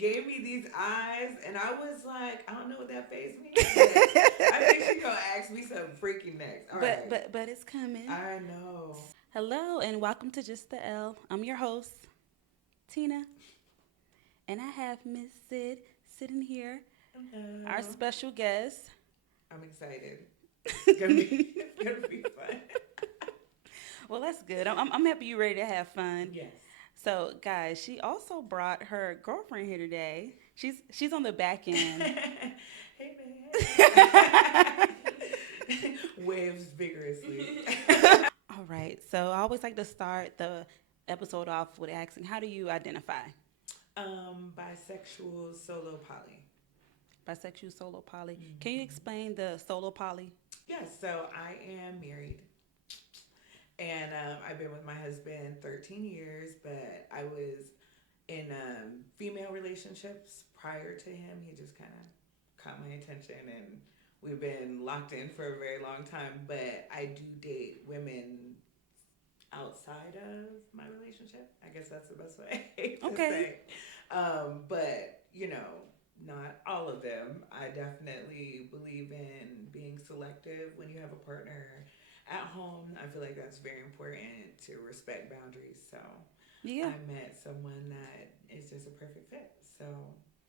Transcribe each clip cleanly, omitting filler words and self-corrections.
gave me these eyes, and I was like, I don't know what that face means, but I think she gonna ask me something freaky next. All but right, but but it's coming. I know. Hello and welcome to Just the L. I'm your host, Tina, and I have Miss Sid sitting here, our Hello. special guest. I'm excited. It's gonna be it's gonna be fun. Well, that's good. I'm happy you're ready to have fun. Yes. So, guys, she also brought her girlfriend here today. She's on the back end. Hey man. Waves vigorously. All right. So, I always like to start the episode off with asking, how do you identify? Bisexual solo poly. Bisexual, solo, poly. Can you Hmm. explain the solo poly? Yes, so I am married. And I've been with my husband 13 years, but I was in female relationships prior to him. He just kind of caught my attention, and we've been locked in for a very long time. But I do date women outside of my relationship. I guess that's the best way to Okay. say. But, not all of them. I definitely believe in being selective when you have a partner at home. I feel like that's very important to respect boundaries. So Yeah. I met someone that is just a perfect fit. So,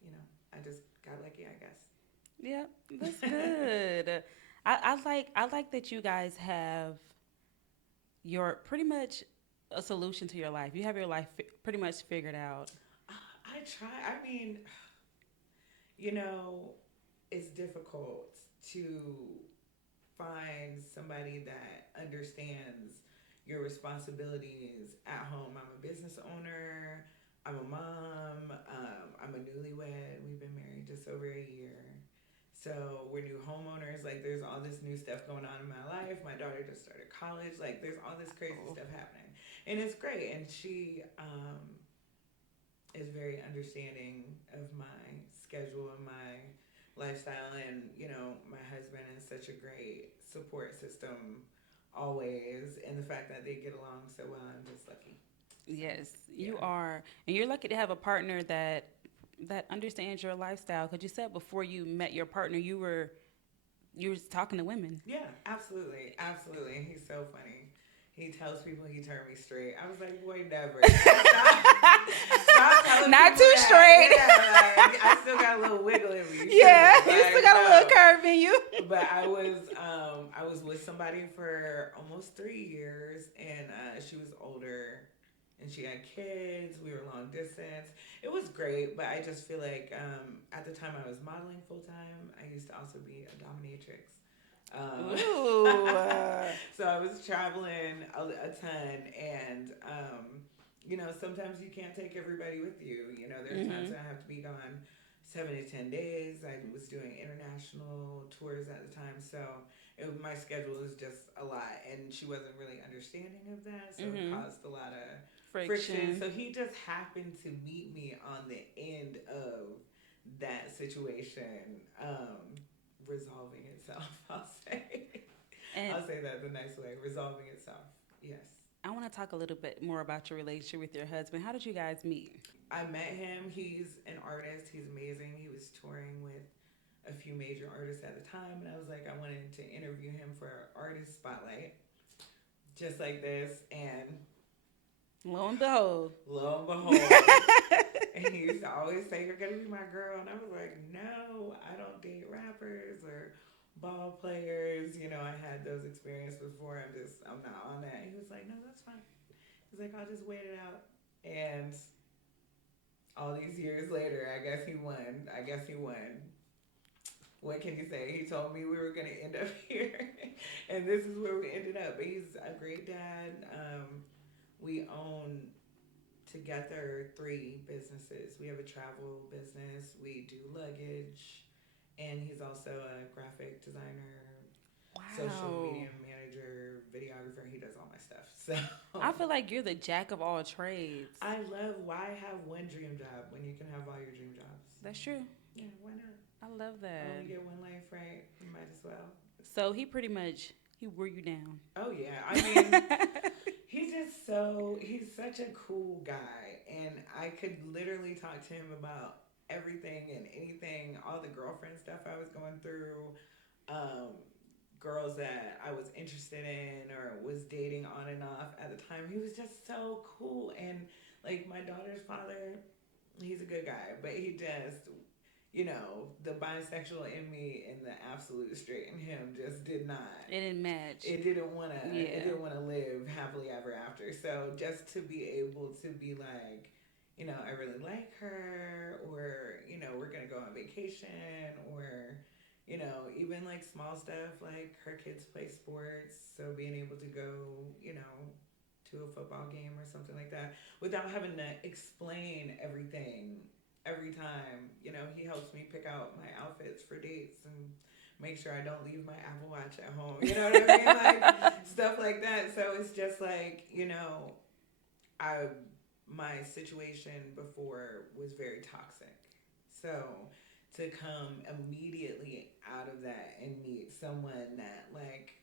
you know, I just got lucky, I Yeah. That's guess. good. I like that you guys have your pretty much a solution to your life. You have your life pretty much figured out. I try. I mean, you know, it's difficult to find somebody that understands your responsibilities at home. I'm a business owner. I'm a mom. I'm a newlywed. We've been married just over a year. So we're new homeowners. Like, there's all this new stuff going on in my life. My daughter just started college. Like, there's all this crazy Oh. stuff happening. And it's great. And she is very understanding of my schedule and my lifestyle. And, my husband is such a great support system always. And the fact that they get along so well, I'm just lucky. So, Yes, you yeah. are, and you're lucky to have a partner that understands your lifestyle. Because you said before you met your partner, you were talking to women. Yeah, absolutely. Absolutely. And he's so funny. He tells people he turned me straight. I was like, boy, never. Stop telling Not people too that. straight. Yeah, like, I still got a little wiggle in me. Yeah, Shoot. you still Like, got a little no. curve in you. But I was with somebody for almost 3 years, and she was older, and she had kids. We were long distance. It was great, but I just feel like at the time I was modeling full time. I used to also be a dominatrix. Ooh. So I was traveling a ton, and sometimes you can't take everybody with you. There are times Mhm. that I have to be gone 7 to 10 days. I was doing international tours at the time, so my schedule was just a lot, and she wasn't really understanding of that, so it Mhm. caused a lot of friction. Friction. So he just happened to meet me on the end of that situation, resolving itself. I'll say. And I'll say that the nice way, resolving itself. Yes. I want to talk a little bit more about your relationship with your husband. How did you guys meet? I met him. He's an artist. He's amazing. He was touring with a few major artists at the time, and I was like, I wanted to interview him for Artist Spotlight, just like this. And Lo and behold. lo and behold, and he used to always say, "You're gonna be my girl," and I was like, "No, I don't date rappers or ball players." I had those experiences before. I'm not on that. He was like, "No, that's fine." He's like, "I'll just wait it out." And all these years later, I guess he won. I guess he won. What can you say? He told me we were going to end up here, and this is where we ended up. But he's a great dad. We own together three businesses. We have a travel business, we do luggage, and he's also a graphic designer, social Wow. media manager, videographer. He does all my stuff. So I feel like you're the jack of all trades. I love, why have one dream job when you can have all your dream jobs? That's true. Yeah, why not? I love I that. only get one life, right? You might as well. So he pretty much he wore you down. Oh yeah, I mean, he's such a cool guy, and I could literally talk to him about everything and anything, all the girlfriend stuff I was going through, um, girls that I was interested in or was dating on and off at the time. He was just so cool. And like my daughter's father, he's a good guy, but he just, the bisexual in me and the absolute straight in him just did not. It didn't match. It didn't want to. Yeah. It didn't want to live happily ever after. So just to be able to be like, I really like her, or we're gonna go on vacation, or even like small stuff like her kids play sports, so being able to go, to a football game or something like that without having to explain everything every time. He helps me pick out my outfits for dates and make sure I don't leave my Apple Watch at home. You know what I mean? Like stuff like that. So it's just like, my situation before was very toxic. So to come immediately out of that and meet someone that like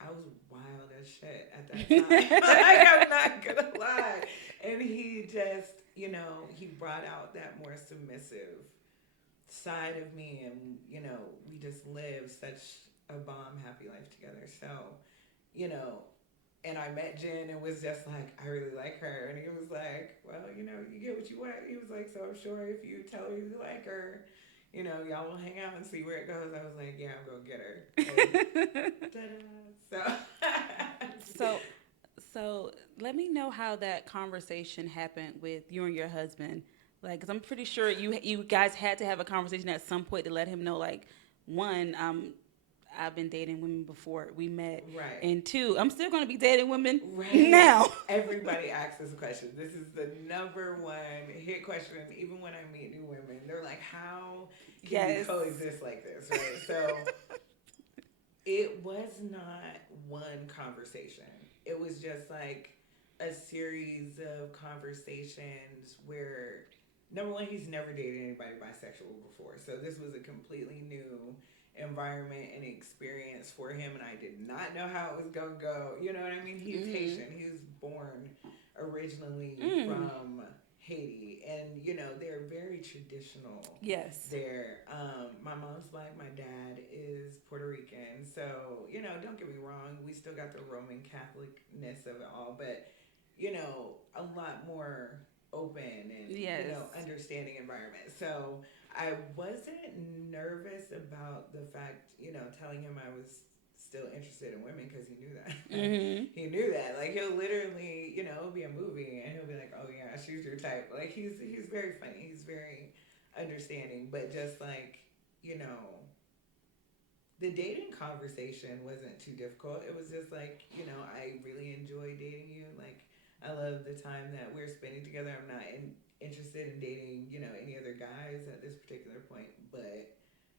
I was wild as shit at that time. Like, I'm not gonna lie. And he just, he brought out that more submissive side of me, and we just lived such a bomb happy life together. So, and I met Jen and was just like, I really like her. And he was like, well, you get what you want. He was like, so I'm sure if you tell her you like her, y'all will hang out and see where it goes. I was like, yeah, I'm going to get her. And, So let me know how that conversation happened with you and your husband. Like, because I'm pretty sure you guys had to have a conversation at some point to let him know, like, one, I've been dating women before we met. Right. And two, I'm still going to be dating women right. now. Everybody asks this question. This is the number one hit question. Even when I meet new women, they're like, how can you coexist like this? Right. So it was not one conversation. It was just like a series of conversations where, number one, he's never dated anybody bisexual before. So this was a completely new environment and experience for him, and I did not know how it was going to go. You know what I mean? He's Haitian. He was born originally from Haiti, and they're very traditional. Yes. There, my mom's Black, my dad is Puerto Rican. So don't get me wrong, we still got the Roman Catholicness of it all, but a lot more open and understanding environment. So I wasn't nervous about the fact, telling him I was still interested in women, because he knew that. He knew that. Like, he'll literally, it'll be a movie and he'll be like, oh yeah, she's your type. Like, he's very funny. He's very understanding. But just like, the dating conversation wasn't too difficult. It was just like, I really enjoy dating you. Like, I love the time that we're spending together. I'm not interested in dating, any other guys at this particular point, but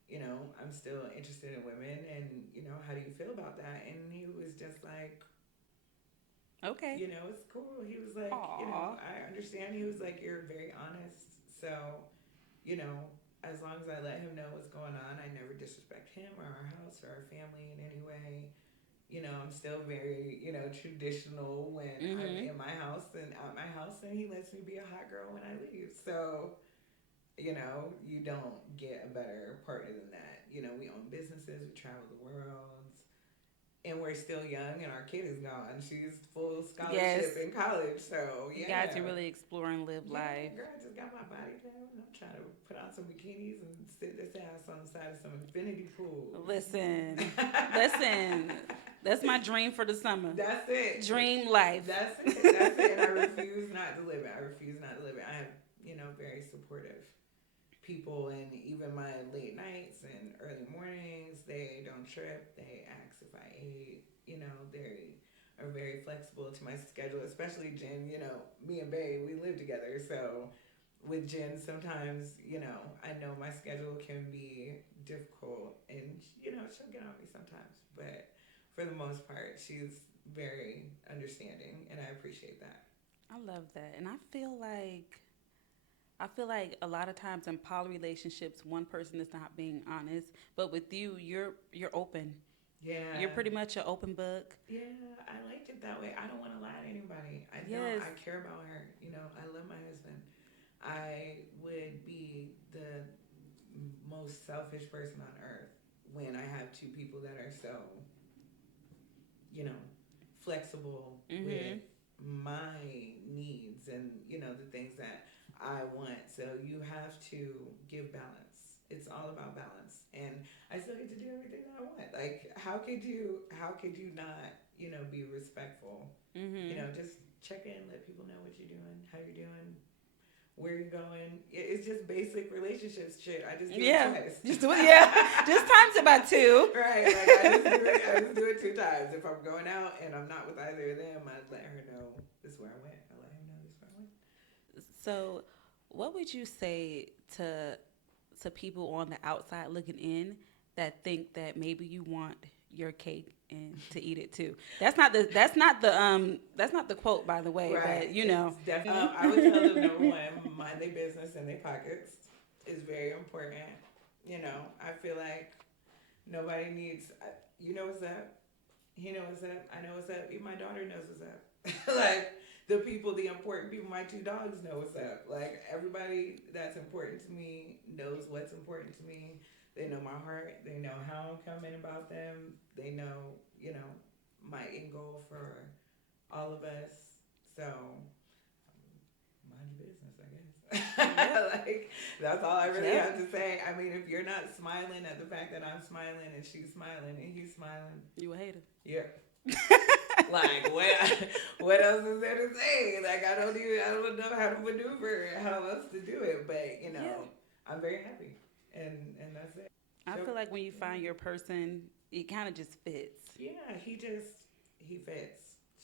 I'm still interested in women, and how do you feel about that? And he was just like, okay, it's cool. He was like, aww, I understand. He was like, you're very honest. So, as long as I let him know what's going on, I never disrespect him or our house or our family in any way. I'm still very, traditional when I'm in my house and out my house, and he lets me be a hot girl when I leave. So, you don't get a better partner than that. We own businesses, we travel the world, and we're still young, and our kid is gone. She's full scholarship in college, so yeah. You guys are really explore and live life. Girl, I just got my body down. I'm trying to put on some bikinis and sit this ass on the side of some infinity pool. Listen. That's my dream for the summer. That's it. Dream life. That's it. And I refuse not to live it. I have, very supportive people, and even my late nights and early mornings, they don't trip. They ask if I ate. They are very flexible to my schedule, especially Jen. Me and Bae, we live together. So with Jen, sometimes, I know my schedule can be difficult, and, she'll get on me sometimes. But for the most part, she's very understanding, and I appreciate that. I love that. And I feel like a lot of times in poly relationships, one person is not being honest. But with you, you're open. Yeah. You're pretty much an open book. Yeah, I like it that way. I don't want to lie to anybody. I care about her. I love my husband. I would be the most selfish person on earth when I have two people that are so, you know, flexible with Mhm. my needs and, the things that I want. So you have to give balance. It's all about balance. And I still get to do everything that I want. Like how could you not, be respectful? Mhm. Just check in, let people know what you're doing, how you're doing, where you're going. It's just basic relationships shit. I just do it Yeah. twice. Just do it. Yeah. Just times it by two. Right, like I just do it two times. If I'm going out and I'm not with either of them, I let her know this is where I went. I let him know this is where I went. So, what would you say to people on the outside looking in that think that maybe you want your cake and to eat it too? That's not the quote, by the way, but Right, you know. it's definitely. I would tell them number one, mind their business and their pockets is very important. I feel like nobody needs. You know what's up. He knows what's up. I know what's up. Even my daughter knows what's up. Like the important people, my two dogs know what's up. Like everybody that's important to me knows what's important to me. They know my heart. They know how I'm coming about them. They know, my end goal for all of us. So mind your business, I Yep. guess. Like that's all I really Yep. have to say. I mean, if you're not smiling at the fact that I'm smiling and she's smiling and he's smiling, You a hater. yeah. Like what else is there to say? Like I don't know how to maneuver, how else to do it. But Yeah. I'm very happy, and that's it. I So feel like when you find your person, it kind of just fits. yeah, he fits,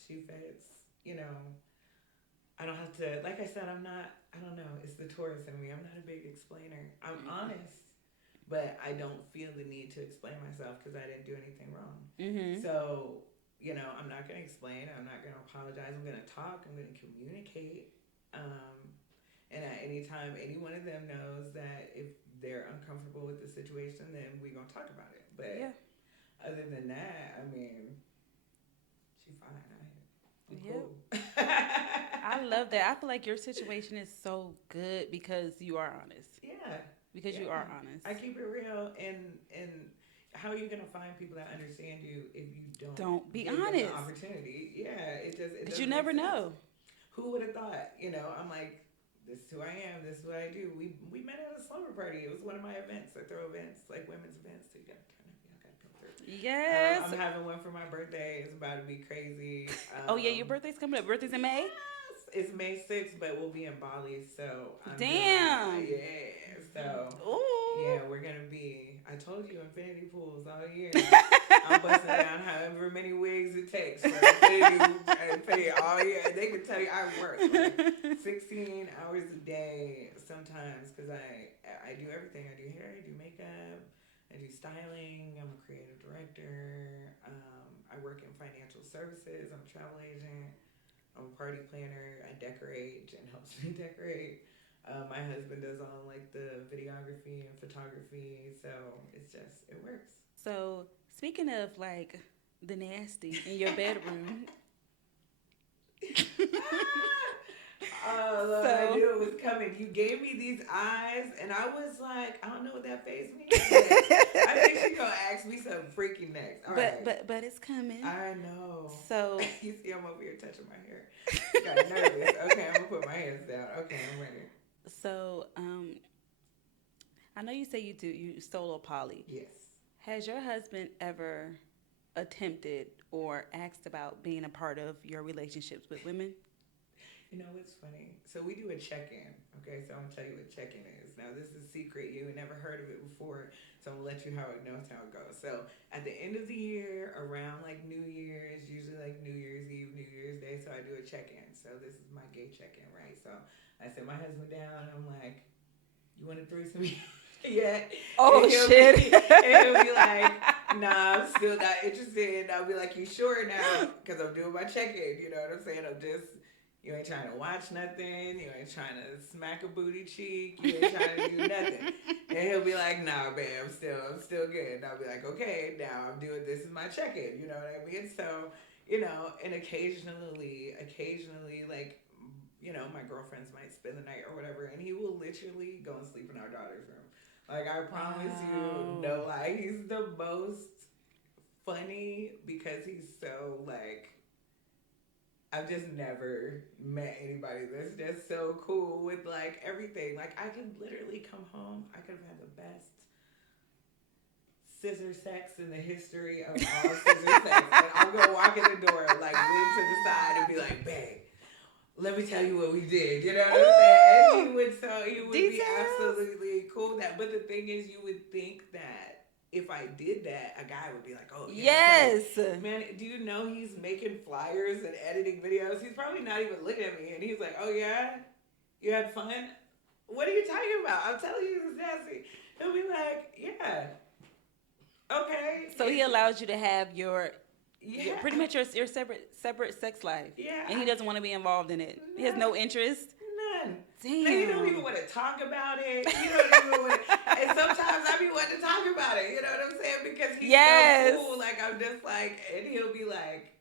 she fits. You know, I don't have to. Like I said, I'm not. I don't know. It's the tourist in me. I'm not a big explainer. I'm honest, but I don't feel the need to explain myself because I didn't do anything wrong. Mhm. So, I'm not going to explain. I'm not going to apologize. I'm going to talk. I'm going to communicate. Um, and at any time, any one of them knows that if they're uncomfortable with the situation, then we're going to talk about it. Yeah. But other than that, I mean, she's fine. I'm Yep. cool. I love that. I feel like your situation is so good because you are honest. Yeah. Because you Yeah. are honest. I keep it real, and how are you gonna find people that understand you if you don't Don't be give them the honest. opportunity? Yeah, it Because you doesn't make never sense. know. Who would have thought? I'm like, this is who I am. This is what I do. We met at a slumber party. It was one of my events. I throw events like women's events. So you gotta turn up. Y'all gotta come through. Yes. I'm having one for my birthday. It's about to be crazy. Oh, yeah, your birthday's coming up. Birthday's in May? Yes, it's May 6th, but we'll be in Bali. So I'm doing, Damn. yeah. So Ooh. yeah, we're gonna be. I told you, infinity pools all year. I'm busting down however many wigs it takes for infinity all year. And they can tell you I work like 16 hours a day sometimes because I do everything. I do hair, I do makeup, I do styling. I'm a creative director. I work in financial services. I'm a travel agent. I'm a party planner. I decorate. Jen helps me decorate. My husband does all like the videography and photography, so it works. So, speaking of like the nasty in your bedroom. Oh Lord, I So, knew it was coming. You gave me these eyes, and I was like, I don't know what that face means. But I think she's gonna ask me something freaky next. All right. but it's coming. I know. So, You see, I'm over here touching my hair. Got nervous. Okay, I'm gonna put my hands down. Okay, I'm ready. so I know you say you solo poly. Yes. Has your husband ever attempted or asked about being a part of your relationships with women? You know what's funny? So we do a check-in. Okay, so I'm gonna tell you what check-in is. Now this is a secret. You never heard of it before, so I'm gonna let you how it goes. So at the end of the year, around like New Year's, usually like New Year's Eve, New Year's Day, so I do a check-in. So this is my gay check-in, right? So I sit my husband down. And I'm like, "You want a threesome?" Yeah. Oh, shit. And he'll be like, nah, I'm still not interested. And I'll be like, you sure now? Because I'm doing my check-in. You know what I'm saying? You ain't trying to watch nothing. You ain't trying to smack a booty cheek. You ain't trying to do nothing. And he'll be like, nah, man, I'm still good. And I'll be like, okay, now this is my check-in. You know what I mean? So, and occasionally, like, my girlfriends might spend the night or whatever, and he will literally go and sleep in our daughter's room. Like I promise you, Wow. no lie, he's the most funny because he's so like I've just never met anybody that's just so cool with like everything. Like I could literally come home, I could have had the best scissor sex in the history of all scissor sex, and I'll go walk in the door, like lean to the side, and be like, "Babe, let me tell you what we did." You know what I'm saying? And Ooh, he would be details. absolutely cool with that. But the thing is, you would think that if I did that, a guy would be like, "Oh yeah, so Yes. man, do you know he's making flyers and editing videos? He's probably not even looking at me, and he's like, "Oh yeah, you had fun. What are you talking about? I'm telling you, it's nasty." He'll be like, "Yeah, okay, So he allows you to have your yeah, pretty much your separate sex life, yeah." and he doesn't want to be involved in it. He has No, no interest. none. No, you don't even Damn. want to talk about it. You don't even want to. And sometimes I be wanting to talk about it. You know what I'm saying? Because he's so Yes. cool. Like I'm just like, and he'll be like,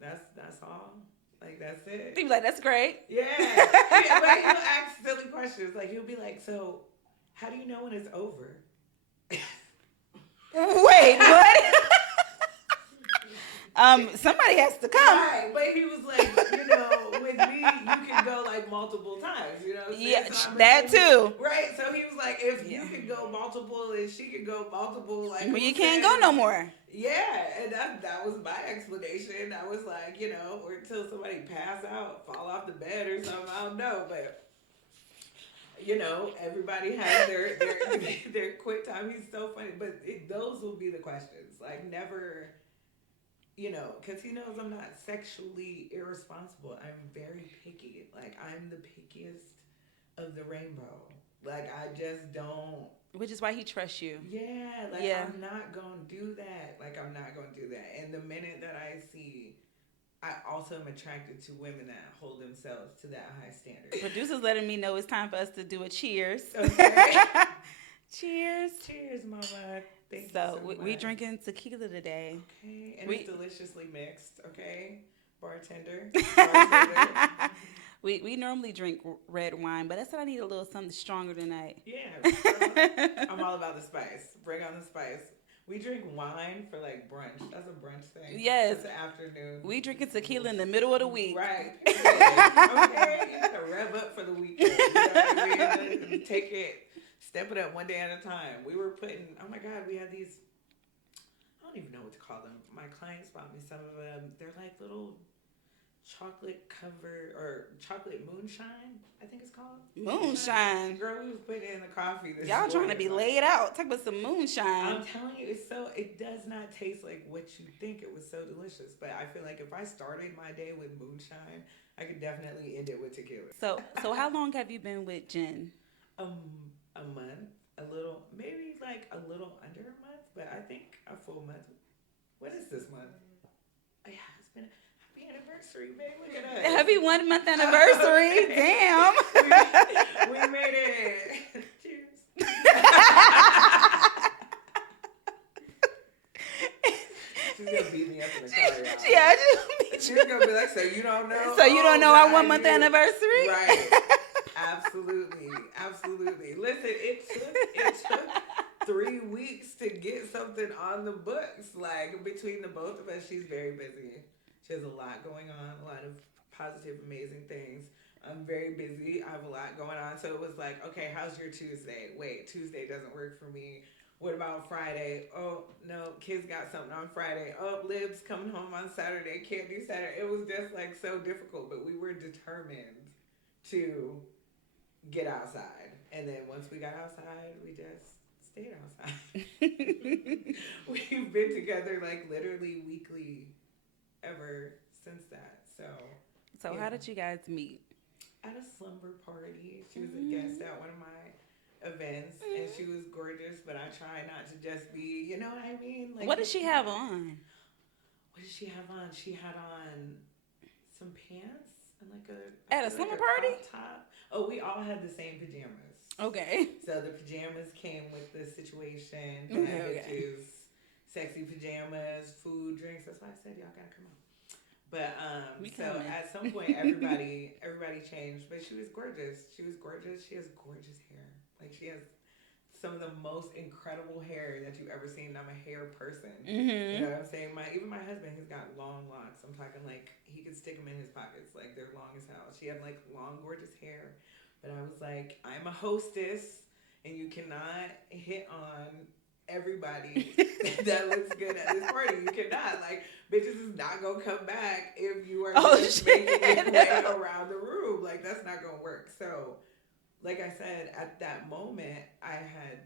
"That's all. Like that's He it." be like, "That's great." Yeah. But he'll ask silly questions. Like he'll be like, "So, how do you know when it's over?" Wait, what? Somebody has to come. Right, but he was like, with me, you can go like multiple times, you know what I'm saying? Yeah, So I'm that assuming, too. right? So he was like, if Yeah. you can go multiple and she can go multiple, like Well, who you can't go no says? more. Yeah, and that was my explanation. I was like, or until somebody pass out, fall off the bed or something. I don't know, but everybody has their quit time. He's so funny, but those will be the questions. Like never because he knows I'm not sexually irresponsible. I'm very picky. Like, I'm the pickiest of the rainbow. Like, I just don't. Which is why he trusts you. Yeah, like, Yeah. I'm not going to do that. Like, I'm not going to do that. And the minute that I see, I also am attracted to women that hold themselves to that high standard. Producer's letting me know it's time for us to do a cheers. Okay. Cheers. Cheers, mama. Thank you So so much. we drinking tequila today. Okay, and We it's deliciously mixed. Okay, bartender. Bartender. we normally drink red wine, but I said I need a little something stronger tonight. Yeah, I'm all about the spice. Bring on the spice. We drink wine for like brunch. That's a brunch thing. Yes. It's the afternoon. We drinking tequila in the middle of the week. Right. Okay. You gotta rev up for the weekend. You know what I mean? Take it, step it up one day at a time. We were putting. Oh my God, we had these. I don't even know what to call them. My clients bought me some of them. They're like little chocolate covered or chocolate moonshine, I think it's called. Moonshine. Girl, we was putting it in the coffee. Y'all trying to be laid out. Talk about some moonshine. I'm telling you, it does not taste like what you think. It was so delicious. But I feel like if I started my day with moonshine, I could definitely end it with tequila. So how long have you been with Jen? A month, maybe like a little under a month, but I think a full month. What is this month? Oh, yeah, it's been happy anniversary, babe. Look at us. Happy 1 month anniversary. Okay. Damn. We made it. Cheers. She's gonna beat me up in the car, y'all. Yeah, She's gonna be like, "So you don't know? So you don't know God, our 1 month anniversary? Right. Absolutely. Absolutely. Listen, it took 3 weeks to get something on the books. Like between the both of us, she's very busy. She has a lot going on, a lot of positive, amazing things. I'm very busy. I have a lot going on. So it was like, okay, how's your Tuesday? Wait, Tuesday doesn't work for me. What about Friday? Oh, no, kids got something on Friday. Oh, Lib's coming home on Saturday. Can't do Saturday. It was just like so difficult, but we were determined to get outside. And then once we got outside, we just stayed outside. We've been together like literally weekly ever since that. So yeah. how did you guys meet? At a slumber party. She was a guest at one of my events, and she was gorgeous, but I try not to just be, you know what I mean? Like, What did she have on? What did she have on? She had on some pants and like At a slumber party? crop top. Oh, we all had the same pajamas. Okay. So the pajamas came with the situation, Okay. packages, sexy pajamas, food, drinks. That's why I said y'all gotta come on. But so at some point everybody changed, but she was gorgeous. She was gorgeous. She has gorgeous hair. Like she has some of the most incredible hair that you've ever seen. I'm a hair person. You Mm-hmm. know what I'm saying? Even my husband, he's got long locks. I'm talking like he could stick them in his pockets, like they're long as hell. She had like long, gorgeous hair, but I was like, I'm a hostess, and you cannot hit on everybody that looks good at this party. You cannot. Like, bitches is not gonna come back if you are Oh just shit! making your way around the room. Like, that's not gonna work. So, like I said, at that moment, I had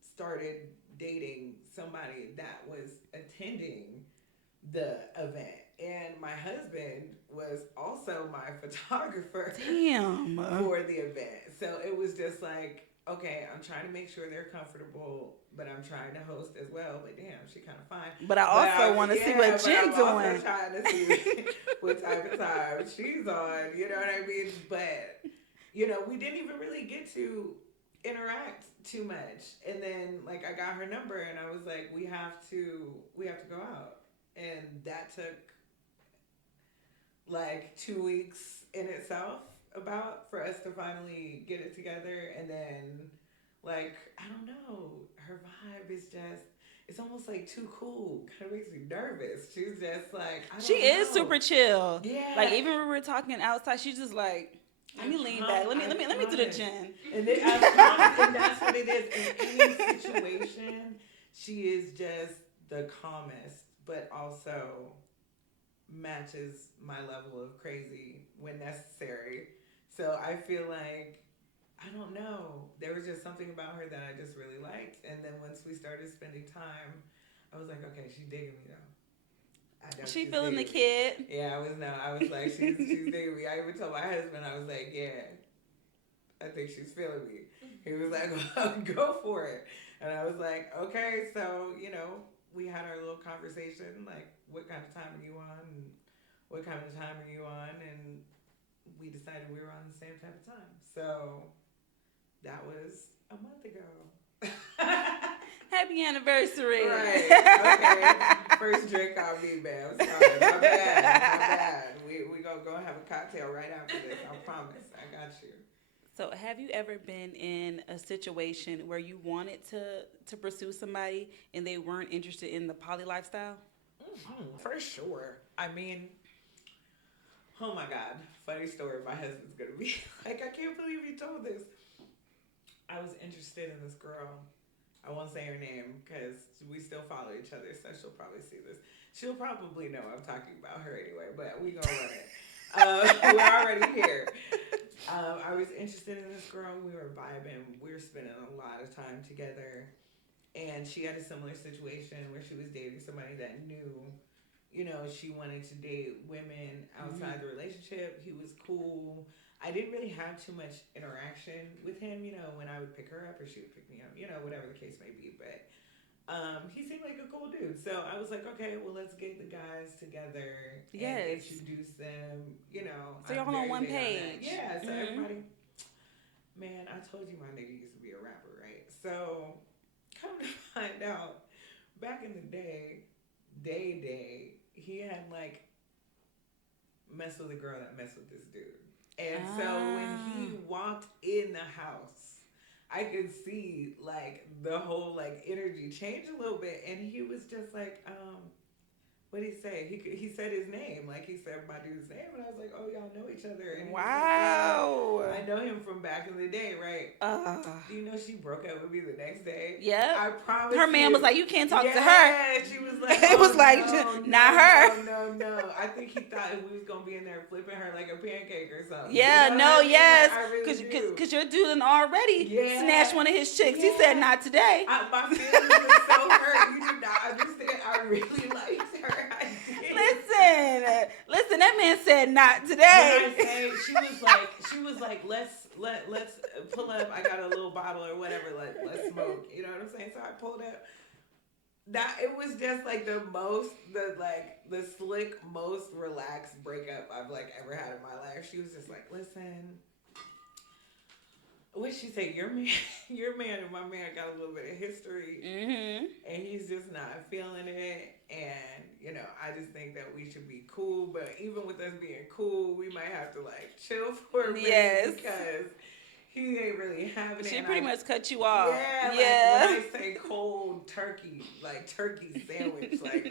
started dating somebody that was attending the event. And my husband was also my photographer Damn. for the event. So it was just like, okay, I'm trying to make sure they're comfortable, but I'm trying to host as well. But damn, she kind of fine. But I also want to see what Jen I'm also doing. trying to see what type of time she's on. You know what I mean? But we didn't even really get to interact too much. And then like I got her number and I was like, we have to go out. And that took like 2 weeks in itself about for us to finally get it together. And then like I don't know, her vibe is just it's almost like too cool. Kind of makes me nervous. She's just like I She don't is know. super chill. Yeah. Like even when we were talking outside, she's just like, let me lean back. Let me do the Jen. And then, I promise, and that's what it is. In any situation, she is just the calmest, but also matches my level of crazy when necessary. So I feel like I don't know. There was just something about her that I just really liked. And then once we started spending time, I was like, okay, she's digging me though. I know She she's feeling the digging me. kid. Yeah, I was like, she's digging me. I even told my husband, I was like, yeah, I think she's feeling me. He was like, well, go for it. And I was like, okay, so, we had our little conversation, like, what kind of time are you on? And what kind of time are you on? And we decided we were on the same type of time. So that was a month ago. Happy anniversary. Right. Okay. First drink on me, man. I'm sorry. My bad. We gonna go have a cocktail right after this. I promise. I got you. So, have you ever been in a situation where you wanted to pursue somebody and they weren't interested in the poly lifestyle? Mm-hmm. For sure. I mean, oh my God. Funny story. My husband's gonna be like, I can't believe you told this. I was interested in this girl. I won't say her name because we still follow each other, so she'll probably see this. She'll probably know I'm talking about her anyway, but we gonna run it. We're already here. I was interested in this girl. We were vibing. We were spending a lot of time together. And she had a similar situation where she was dating somebody that knew, she wanted to date women outside the relationship. He was cool. I didn't really have too much interaction with him, when I would pick her up or she would pick me up, whatever the case may be. But he seemed like a cool dude. So I was like, okay, well, let's get the guys together and introduce them, So y'all on one page. Yeah, so everybody, man, I told you my nigga used to be a rapper, right? So come to find out, back in the day, he had like messed with a girl that messed with this dude. And so when he walked in the house, I could see like the whole like energy change a little bit, and he was just like, what did he say? He said his name, like he said my dude's name, and I was like, oh, y'all know each other. And wow. Like, yeah, I know him from back in the day, right? Do you know she broke up with me the next day? Yeah. I promise. Her man was like, you can't talk to her. Yeah, she was like, it was like, not her. No. I think he thought we was gonna be in there flipping her like a pancake or something. Yeah, yes. Like, Cause your dude already snatched one of his chicks. He said, not today. My feelings were so hurt. You do not understand. I really liked her. Listen, that man said not today. When I say she was like, let's pull up. I got a little bottle or whatever. Let's smoke. You know what I'm saying? So I pulled up. That it was just like the slick, most relaxed breakup I've like ever had in my life. She was just like, listen. What'd she say? Your man and my man got a little bit of history, and he's just not feeling it. And I just think that we should be cool. But even with us being cool, we might have to like chill for a minute because he ain't really having it. She And pretty I, much cut you off. yeah, Yeah. like when I say cold turkey, like turkey sandwich, like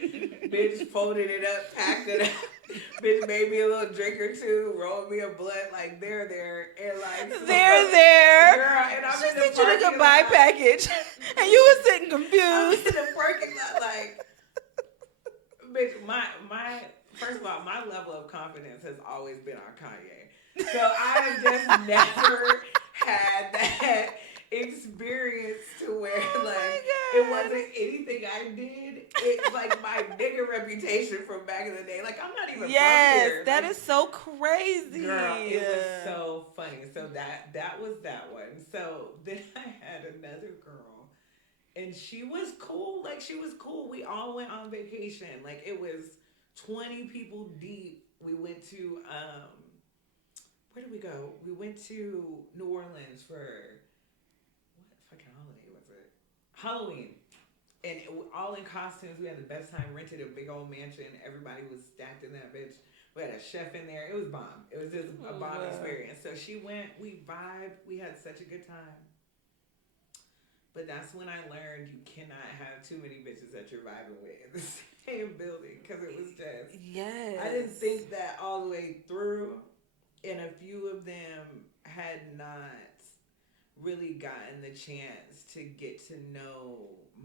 bitch folded it up, packed it up, bitch made me a little drink or two, rolled me a blunt, like they're there, and like so, They're there. girl, and I'm She in the sent you the parking goodbye lot. package, and you were sitting I'm confused. in the parking lot, like, bitch, my first of all, my level of confidence has always been on Kanye. So I've just never had that experience to where like it wasn't anything I did. It's like my nigga reputation from back in the day. Like I'm not even from here. That like, is so crazy. girl, it was so funny. So that was that one. So then I had another girl, and she was cool. Like she was cool. We all went on vacation. Like it was 20 people deep. We went to where did we go? We went to New Orleans for what fucking holiday was it? Halloween. And all in costumes. We had the best time. Rented a big old mansion. Everybody was stacked in that bitch. We had a chef in there. It was bomb. It was just a bomb experience. So she went. We vibed. We had such a good time. But that's when I learned you cannot have too many bitches that you're vibing with in the same building because it was just. Yes. I didn't think that all the way through, and a few of them had not really gotten the chance to get to know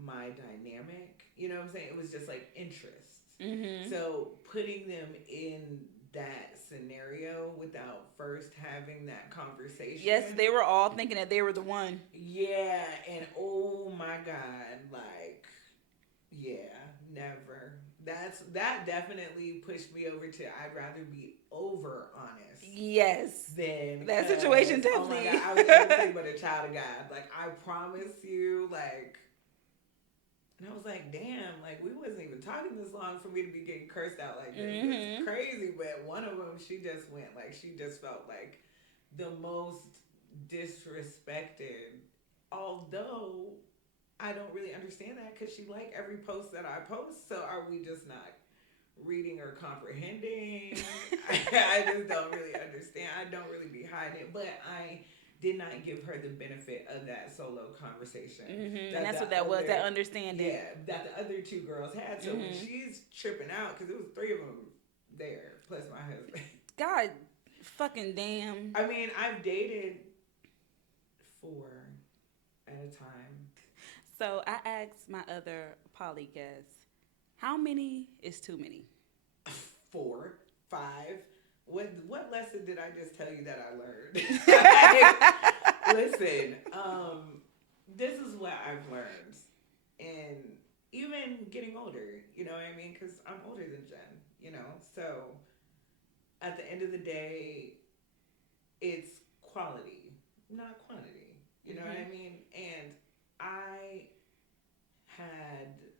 my dynamic. You know what I'm saying? It was just like interest. Mm-hmm. So putting them in that scenario without first having that conversation. Yes, they were all thinking that they were the one. Yeah, and oh my God, like, yeah, never. That definitely pushed me over to I'd rather be over honest. Yes. Than that situation definitely. Oh my God, I was everything but a child of God. Like I promise you, like. And I was like, damn, like we wasn't even talking this long for me to be getting cursed out like this. Mm-hmm. It's crazy. But one of them, she just went, like, she just felt like the most disrespected. Although I don't really understand that because she liked every post that I post. So are we just not reading or comprehending? I just don't really understand. I don't really be hiding it. But I did not give her the benefit of that solo conversation. Mm-hmm. And that's what that was, that understanding. Yeah, that the other two girls had. So when she's tripping out, because it was 3 of them there, plus my husband. God fucking damn. I mean, I've dated 4 at a time. So I asked my other poly guests, how many is too many? 4, 5. What lesson did I just tell you that I learned? Listen, this is what I've learned. And even getting older, you know what I mean? Because I'm older than Jen, you know? So at the end of the day, it's quality, not quantity. You know what I mean? And I had, it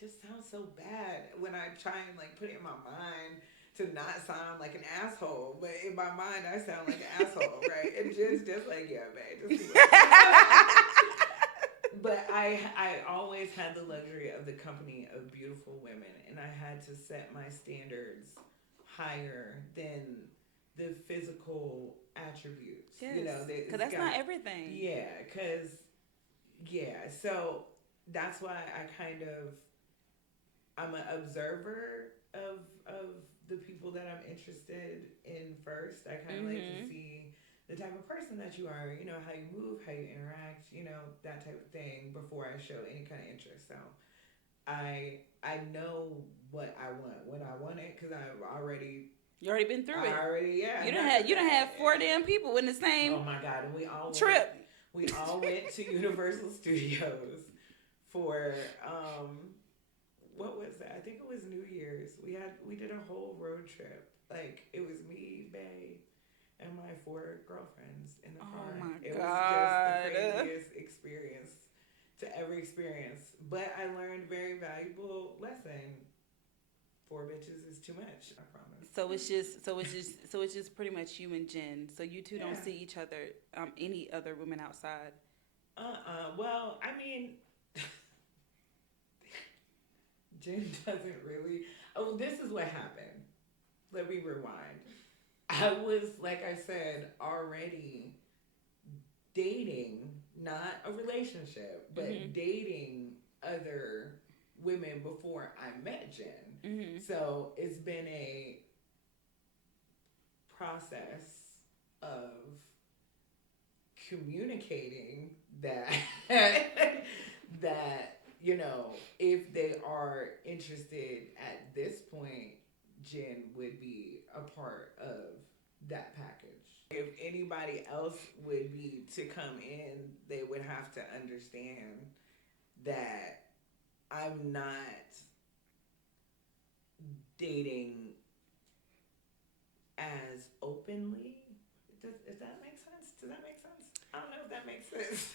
just sounds so bad when I try and like put it in my mind to not sound like an asshole, but in my mind I sound like an asshole, right? And just like, yeah, babe, just do it. But I always had the luxury of the company of beautiful women, and I had to set my standards higher than the physical attributes. Yes, you know, because that's not everything. Yeah, because so that's why I'm an observer of the people that I'm interested in first. I kind of like to see the type of person that you are, you know, how you move, how you interact, you know, that type of thing before I show any kind of interest. So I know what I want when I want it because I've already. You already been through it. Yeah. You done had 4 damn people in the same. Oh my God! And we all trip. We all went to Universal Studios for what was that? I think it was New Year's. We did a whole road trip. Like it was me, Bae, and my 4 girlfriends in the car. Oh my it God. was just the craziest experience to ever experience. But I learned very valuable lesson. 4 bitches is too much, I promise. So it's just pretty much you and Jen. So you two don't see each other, any other women outside. Well, I mean, Jen doesn't really. Oh, this is what happened. Let me rewind. I was, like I said, already dating, not a relationship, but dating other women before I met Jen. So it's been a process of communicating that that if they are interested at this point, Jen would be a part of that package. If anybody else would be to come in, they would have to understand that I'm not dating as openly. Does that make sense? Does that make sense? I don't know if that makes sense.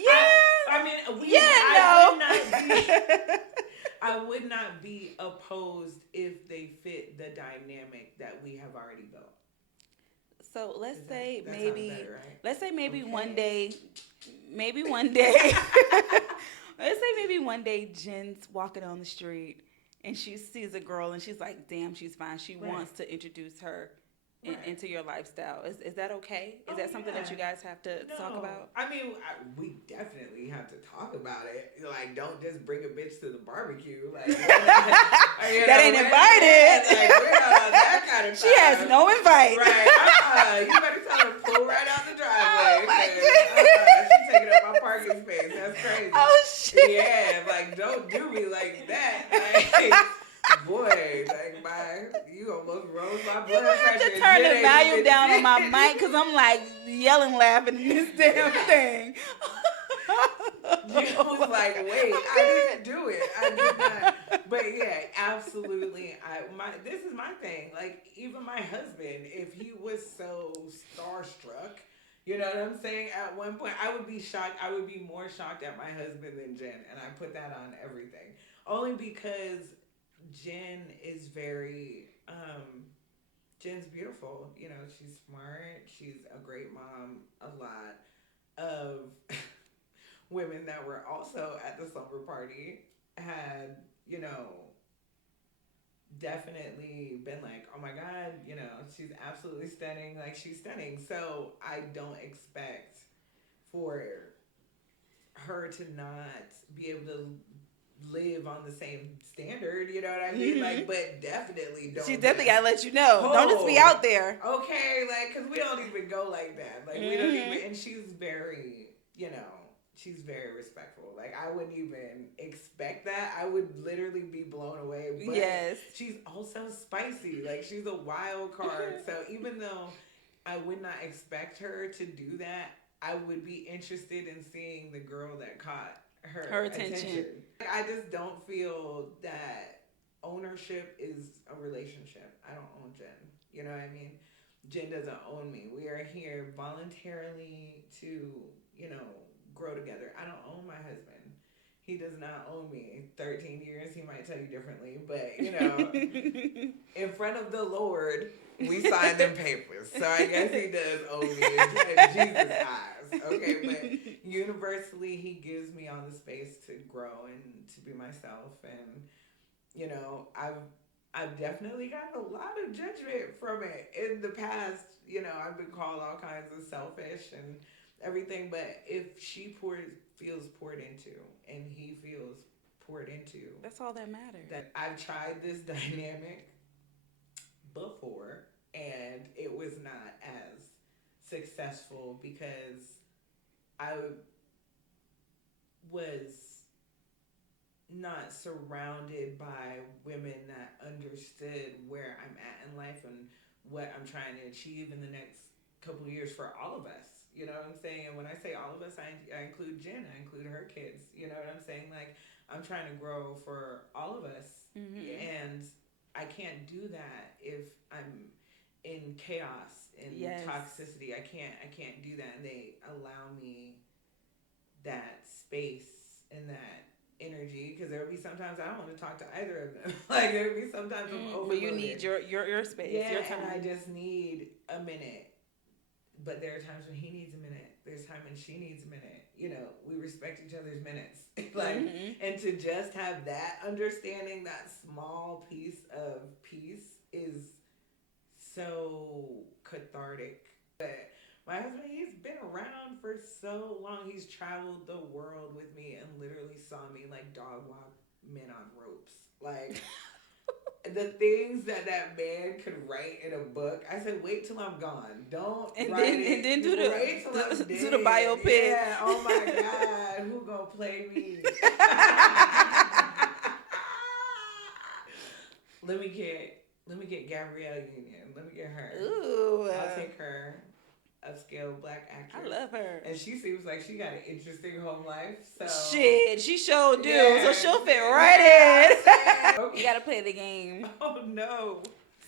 Yeah. I mean, I would not be opposed if they fit the dynamic that we have already built. So let's say that maybe, better, right? let's say maybe Okay. one day, let's say maybe one day Jen's walking on the street and she sees a girl and she's like, damn, she's fine. She wants to introduce her into your lifestyle. Is that okay? Is that something that you guys have to talk about? I mean, we definitely have to talk about it. Like, don't just bring a bitch to the barbecue. Like, that ain't invited. Like, we're not on that kind of time. She has no invite. Right. You better tell her pull right out the driveway. Oh my goodness. She's taking up my parking space. That's crazy. Oh shit. Yeah, like don't do me like that. Like, boy, like you almost rose my blood pressure. You have to turn the volume down on my mic because I'm like yelling, laughing in this damn thing. You was like, wait, I didn't do it. I did not. But yeah, absolutely. This is my thing. Like, even my husband, if he was so starstruck, you know what I'm saying? At one point, I would be shocked. I would be more shocked at my husband than Jen, and I put that on everything. Only because Jen is Jen's beautiful. You know, she's smart. She's a great mom. A lot of women that were also at the slumber party had, definitely been like, oh my God, she's absolutely stunning. Like, she's stunning. So I don't expect for her to not be able to live on the same standard, you know what I mean? Like, but definitely don't. She definitely gotta let you know. Don't just be out there. Okay, like, because we don't even go like that. Like, we don't even, and she's very, she's very respectful. Like, I wouldn't even expect that. I would literally be blown away. But yes. She's also spicy. Like, she's a wild card. So even though I would not expect her to do that, I would be interested in seeing the girl that caught her attention. I just don't feel that ownership is a relationship. I don't own Jen. You know what I mean? Jen doesn't own me. We are here voluntarily to, grow together. I don't own my husband. He does not own me. 13 years, he might tell you differently, but in front of the Lord, we signed them papers. So I guess he does own me in Jesus' eyes. Okay, but universally, he gives me all the space to grow and to be myself. And I've definitely gotten a lot of judgment from it in the past. I've been called all kinds of selfish and everything, but if she feels poured into and he feels poured into, that's all that matters. That I've tried this dynamic before and it was not as successful because I was not surrounded by women that understood where I'm at in life and what I'm trying to achieve in the next couple of years for all of us. You know what I'm saying? And when I say all of us, I include Jen. I include her kids. You know what I'm saying? Like, I'm trying to grow for all of us. And I can't do that if I'm in chaos and toxicity. I can't do that. And they allow me that space and that energy, because there would be sometimes I don't want to talk to either of them. Like, there would be sometimes I'm overloaded. But you need your space, your time. And I just need a minute. But there are times when he needs a minute. There's time when she needs a minute. We respect each other's minutes. And to just have that understanding, that small piece of peace is so cathartic. But My husband, he's been around for so long. He's traveled the world with me and literally saw me like dog walk men on ropes. Like the things that man could write in a book. I said, wait till I'm gone. Don't And write then it. and then Wait till I'm dead. do the biopic. Yeah. Oh my God. Who gonna play me? Let me get Gabrielle Union. Let me get her. Ooh. I'll take her. Upscale black actress. I love her. And she seems like she got an interesting home life. So Shit, she sure do. Yeah. So she'll fit right in. Okay. You gotta play the game. Oh no.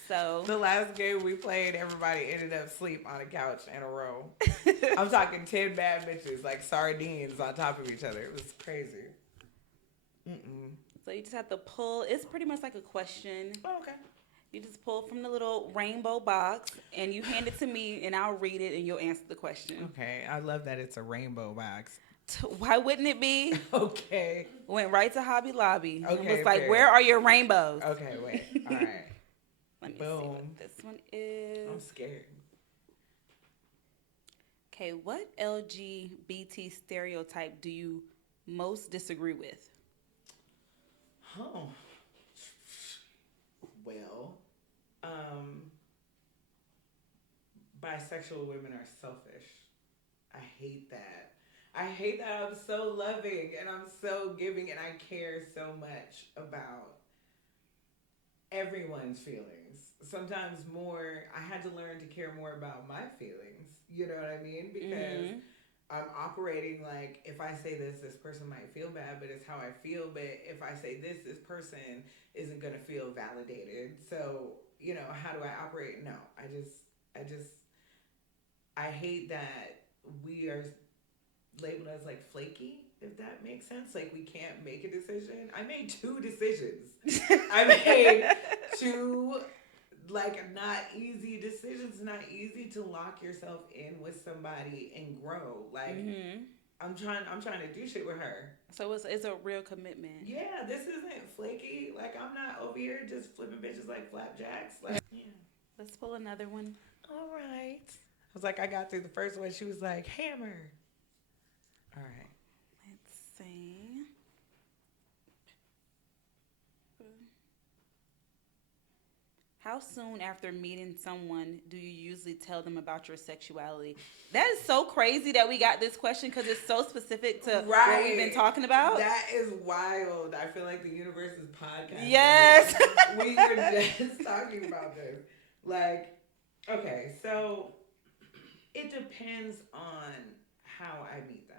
So The last game we played, everybody ended up asleep on a couch in a row. I'm talking 10 bad bitches, like sardines on top of each other. It was crazy. So you just have to pull. It's pretty much like a question. Oh, okay. You just pull from the little rainbow box and you hand it to me and I'll read it and you'll answer the question. Okay. I love that it's a rainbow box. Why wouldn't it be? Okay. Went right to Hobby Lobby. Okay, It was like, fair. where are your rainbows? Okay, wait. All right. Let me see Boom. what this one is. I'm scared. Okay, what LGBT stereotype do you most disagree with? Oh. Well, bisexual women are selfish. I hate that. I hate that I'm so loving and I'm so giving and I care so much about everyone's feelings. Sometimes more, I had to learn to care more about my feelings. You know what I mean? Because I'm operating like if I say this person might feel bad, but it's how I feel. But if I say this person isn't going to feel validated. So, you know, how do I operate? No, I hate that we are labeled as like flaky, if that makes sense. Like we can't make a decision. I made 2 decisions. I made 2 like not easy decisions. Not easy to lock yourself in with somebody and grow. Like I'm trying to do shit with her. So it's a real commitment. Yeah, this isn't flaky. Like I'm not over here just flipping bitches like flapjacks. Like yeah. Let's pull another one. All right. I was like, I got through the first one. She was like, hammer. All right. Let's see. How soon after meeting someone do you usually tell them about your sexuality? That is so crazy that we got this question because it's so specific to what we've been talking about. That is wild. I feel like the universe is podcasting. Yes. We were just talking about this. Like, okay, so it depends on how I meet them.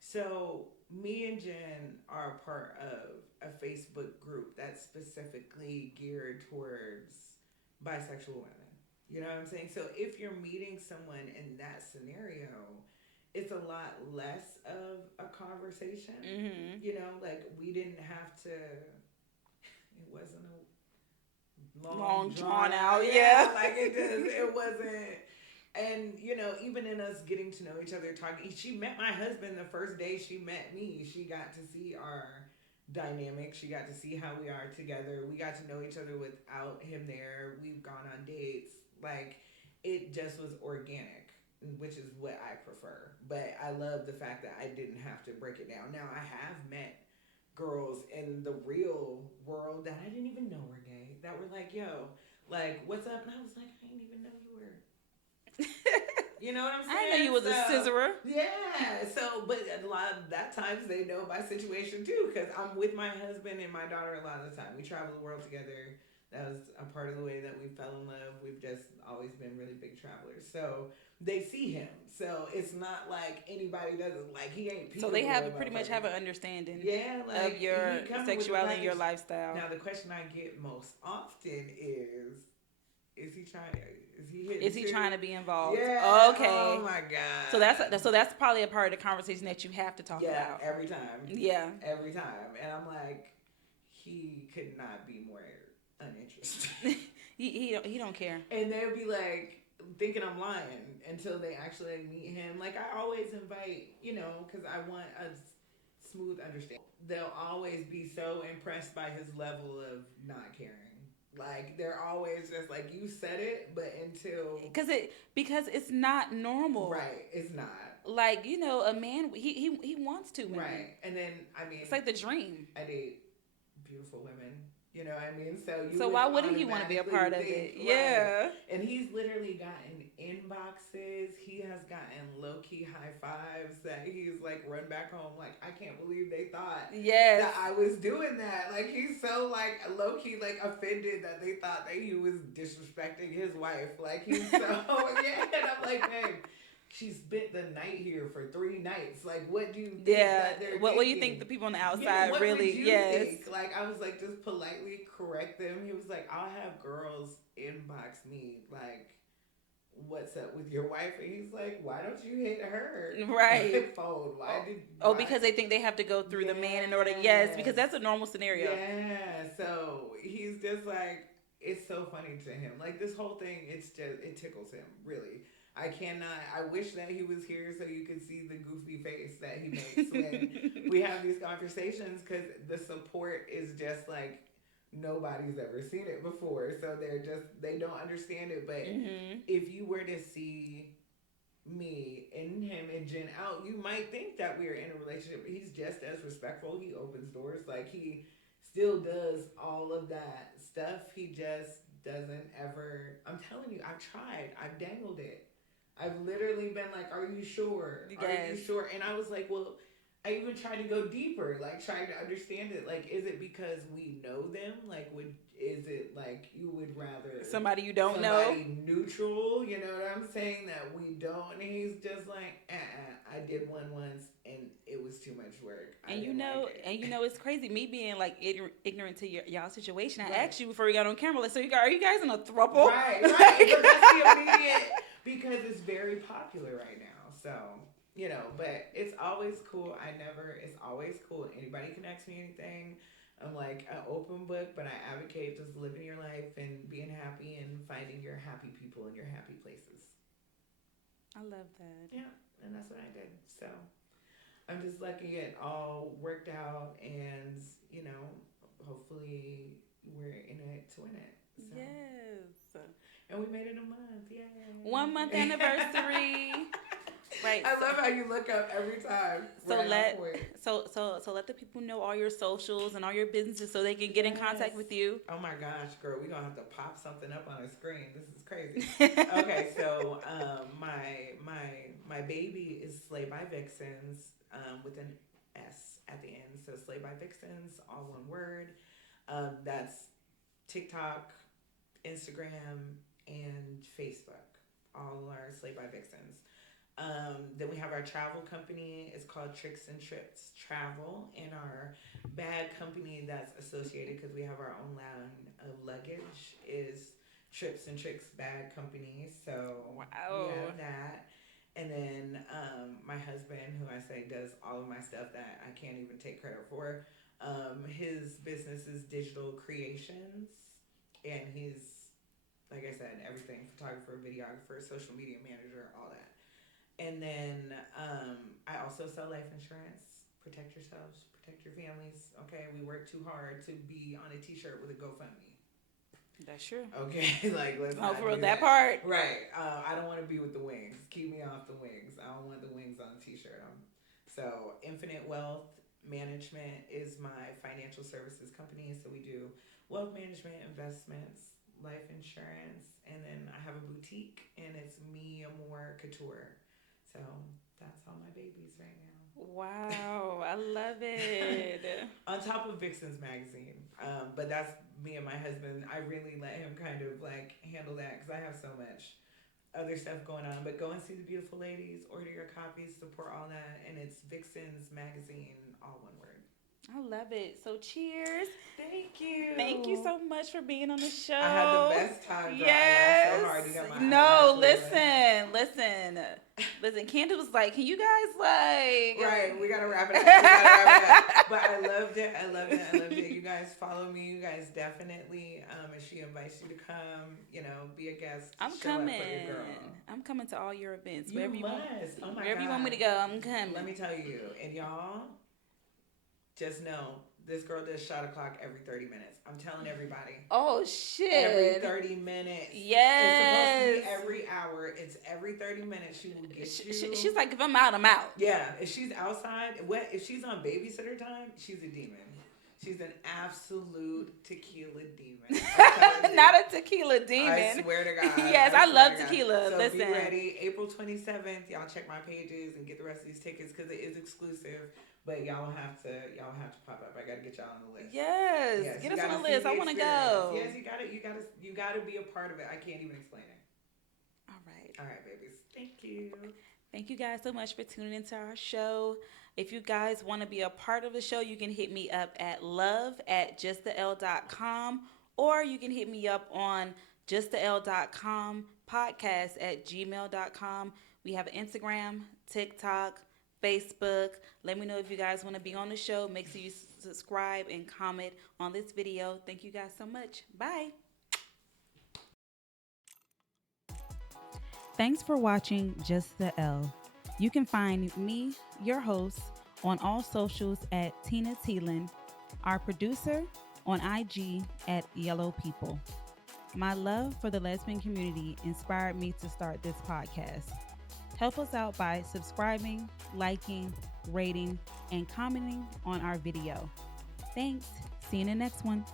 So me and Jen are a part of a Facebook group that's specifically geared towards bisexual women. You know what I'm saying? So if you're meeting someone in that scenario, it's a lot less of a conversation. Mm-hmm. You know, like we didn't have to, it wasn't a long drawn out. Yeah. Like it wasn't. And, you know, even in us getting to know each other, talking, she met my husband the first day she met me. She got to see our dynamic. She got to see how we are together. We got to know each other without him there. We've gone on dates. Like, it just was organic, which is what I prefer. But I love the fact that I didn't have to break it down. Now, I have met girls in the real world that I didn't even know were gay, that were like, yo, like, what's up? And I was like, I didn't even know you were. You know what I'm saying? I didn't know you was a scissorer. Yeah. So, but a lot of that times they know my situation too, because I'm with my husband and my daughter a lot of the time. We travel the world together. That was a part of the way that we fell in love. We've just always been really big travelers. So they see him. So it's not like anybody doesn't like he ain't. So they have pretty much have an understanding. Yeah, like of your sexuality and your lifestyle. Now the question I get most often is he trying? Is he trying to be involved? Yeah. Okay. Oh my God. So that's probably a part of the conversation that you have to talk about. Yeah, every time. Yeah. Every time. And I'm like, he could not be more uninterested. he don't care. And they'll be like thinking I'm lying until they actually meet him. Like I always invite, you know, because I want a smooth understanding. They'll always be so impressed by his level of not caring. Like they're always just like you said it, but until because it's not normal. right, it's not Like a man he wants two women. right. And then I mean, It's like the dream. I date beautiful women. You know what I mean? So you So would why wouldn't he want to be a part of it? think, Yeah. right. And he's literally gotten inboxes. He has gotten low key high fives that he's like run back home. Like, I can't believe they thought Yes. that I was doing that. Like, he's so like low key like offended that they thought that he was disrespecting his wife. Like, he's so, yeah. And I'm like, babe, she spent the night here for 3 nights. Like, what do you think that they're what do you thinking? think the people on the outside what really? Would you yes. think? Like, I was like, just politely correct them. He was like, I'll have girls inbox me like, what's up with your wife? And he's like, why don't you hit her right phone? Because they think they have to go through the man in order. Yes, because that's a normal scenario. Yeah. So he's just like, it's so funny to him. Like, this whole thing, it tickles him really. I wish that he was here so you could see the goofy face that he makes when we have these conversations, because the support is just like nobody's ever seen it before. So they don't understand it. But if you were to see me and him and Jen out, you might think that we're in a relationship. He's just as respectful. He opens doors. Like, he still does all of that stuff. He just doesn't ever. I'm telling you, I've tried. I've dangled it. I've literally been like, are you sure? Yes. Are you sure? And I was like, well, I even tried to go deeper, like trying to understand it. Like, is it because we know them? Like, is it like you would rather somebody you don't somebody neutral? You know what I'm saying? That we don't. And he's just like, I did one once and it was too much work. And it's crazy. Me being like ignorant to y'all situation. I right. asked you before we got on camera. Like, so are you guys in a throuple? Right. But that's the immediate, because it's very popular right now. So. But it's always cool. It's always cool. Anybody can ask me anything. I'm like an open book, but I advocate just living your life and being happy and finding your happy people in your happy places. I love that. Yeah, and that's what I did. So I'm just letting it all worked out, and hopefully we're in it to win it. So. Yes. And we made it a month. Yay. 1 month anniversary. Right. I love how you look up every time. So let the people know all your socials and all your businesses so they can get in contact with you. Oh my gosh, girl, we're gonna have to pop something up on a screen. This is crazy. Okay, so my baby is Slay by Vixens with an S at the end. So Slay by Vixens, all one word. That's TikTok, Instagram, and Facebook. All are Slay by Vixens. Then we have our travel company. It's called Tricks and Trips Travel, and our bag company that's associated, because we have our own line of luggage, is Trips and Tricks Bag Company. So wow. We have that. And then my husband, who I say does all of my stuff that I can't even take credit for, his business is Digital Creations, and he's, like I said, everything: photographer, videographer, social media manager, all that. And then I also sell life insurance. Protect yourselves, protect your families. Okay, we work too hard to be on a T-shirt with a GoFundMe. That's true. Okay, like let's not for do that part. Right. I don't want to be with the wings. Keep me off the wings. I don't want the wings on a T-shirt. So Infinite Wealth Management is my financial services company. So we do wealth management, investments, life insurance, and then I have a boutique, and it's Mia Moore Couture. So that's all my babies right now. Wow, I love it. On top of Vixens magazine, but that's me and my husband. I really let him kind of like handle that because I have so much other stuff going on. But go and see the beautiful ladies, order your copies, support all that, and it's Vixens magazine, all one word. I love it. So cheers. Thank you. Thank you so much for being on the show. I had the best time. Girl. Yes. I laughed so hard. You got my listen. Candace was like, can you guys like... Right. We got to wrap it up. But I loved it. You guys follow me. You guys definitely, if she invites you to come, be a guest. I'm coming. I'm coming to all your events. Wherever you want me to go, I'm coming. Let me tell you. And y'all... just know this girl does shot o'clock every 30 minutes. I'm telling everybody. Oh shit! Every 30 minutes. Yes. It's supposed to be every hour. It's every 30 minutes. She will get you. She's like, if I'm out, I'm out. Yeah. If she's outside, if she's on babysitter time, she's a demon. She's an absolute tequila demon. Not a tequila demon. I swear to God. Yes, I love tequila. So listen. Be ready. April 27th. Y'all check my pages and get the rest of these tickets because it is exclusive. But y'all have to pop up. I gotta get y'all on the list. Yes get us on the list. I want to go. Yes, you gotta be a part of it. I can't even explain it. All right, babies. Thank you. Thank you guys so much for tuning into our show. If you guys want to be a part of the show, you can hit me up at love@justthel.com, or you can hit me up on justthel.com podcast@gmail.com. We have Instagram, TikTok, Facebook. Let me know if you guys want to be on the show. Make sure you subscribe and comment on this video. Thank you guys so much. Bye. Thanks for watching Just the L. You can find me, your host, on all socials at Tina Thielen, our producer on IG at Yellow People. My love for the lesbian community inspired me to start this podcast. Help us out by subscribing, liking, rating, and commenting on our video. Thanks. See you in the next one.